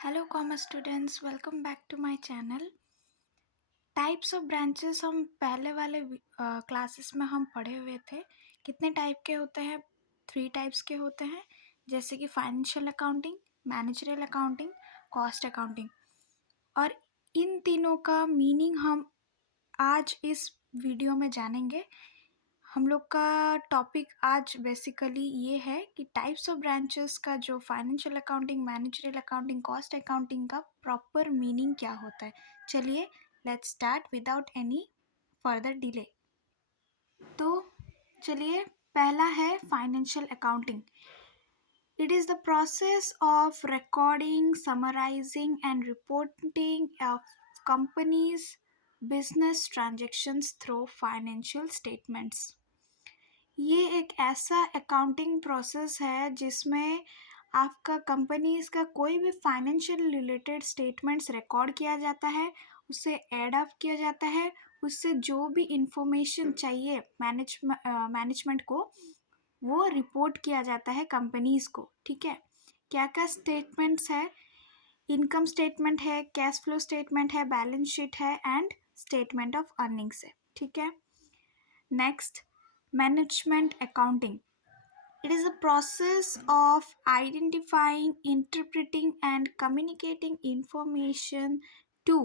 Hello commerce students, welcome back to my channel. Types of branches हम पहले वाले classes में हम पढ़े हुए थे। कितने टाइप के होते हैं? 3 टाइप्स के होते हैं, जैसे कि financial accounting, managerial accounting, cost accounting. और इन तीनों का मीनिंग हम आज इस वीडियो में जानेंगे। हम लोग का टॉपिक आज बेसिकली ये है कि टाइप्स ऑफ ब्रांचेस का जो financial accounting, managerial accounting, cost accounting का प्रॉपर मीनिंग क्या होता है। चलिए let's start without any further delay. तो चलिए, पहला है financial accounting. It is the process of recording, summarizing, and reporting of companies' business transactions through financial statements. ये एक ऐसा अकाउंटिंग प्रोसेस है जिसमें आपका कंपनीज का कोई भी फाइनेंशियल रिलेटेड स्टेटमेंट्स रिकॉर्ड किया जाता है, उसे ऐड अप किया जाता है, उससे जो भी इंफॉर्मेशन चाहिए मैनेजमेंट को वो रिपोर्ट किया जाता है कंपनीज को। ठीक है, क्या क्या स्टेटमेंट्स है? इनकम स्टेटमेंट है, कैश फ्लो स्टेटमेंट है, बैलेंस शीट है एंड स्टेटमेंट ऑफ अर्निंग्स है। ठीक है, next, management accounting. It is a process of identifying, interpreting, and communicating information to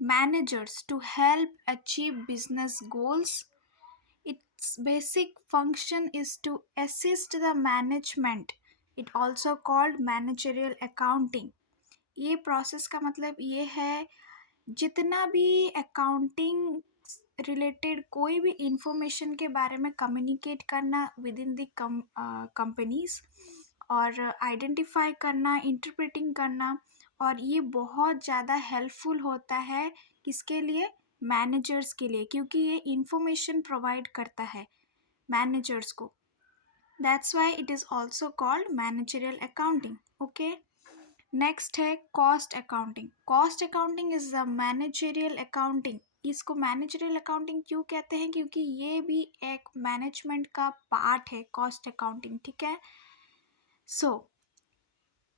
managers to help achieve business goals. Its basic function is to assist the management. It also called managerial accounting. ये process का मतलब ये है, जितना भी accounting related कोई भी information के बारे में कम्युनिकेट करना विद इन द कंपनीज, और आइडेंटिफाई करना, इंटरप्रेटिंग करना, और ये बहुत ज़्यादा हेल्पफुल होता है किसके लिए? मैनेजर्स के लिए, क्योंकि ये इंफॉर्मेशन प्रोवाइड करता है मैनेजर्स को। That's why it is also called managerial accounting. Okay, next है cost accounting. Cost accounting is the managerial accounting. इसको मैनेजरियल अकाउंटिंग क्यों कहते हैं? क्योंकि ये भी एक मैनेजमेंट का पार्ट है, कॉस्ट अकाउंटिंग। ठीक है, so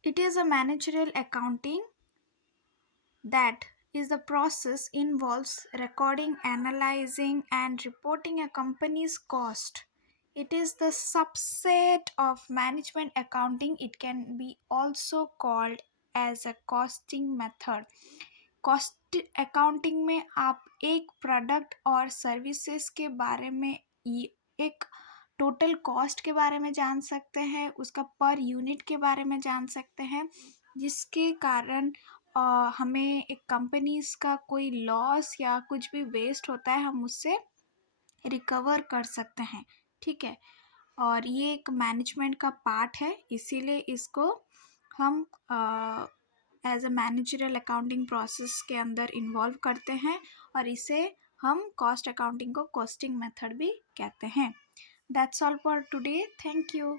it is a managerial accounting that is the process involves recording, analyzing, and reporting a company's cost. It is the subset of management accounting. It can be also called as a costing method. Cost accounting में आप एक product और services के बारे में एक total cost के बारे में जान सकते हैं, उसका पर यूनिट के बारे में जान सकते हैं, जिसके कारण हमें एक कंपनीज का कोई लॉस या कुछ भी वेस्ट होता है हम उससे रिकवर कर सकते हैं। ठीक है, और ये एक मैनेजमेंट का पार्ट है, इसीलिए इसको हम as a managerial accounting process के अंदर इन्वॉल्व करते हैं, और इसे हम कॉस्ट अकाउंटिंग को कॉस्टिंग मेथड भी कहते हैं। That's all for today, thank you.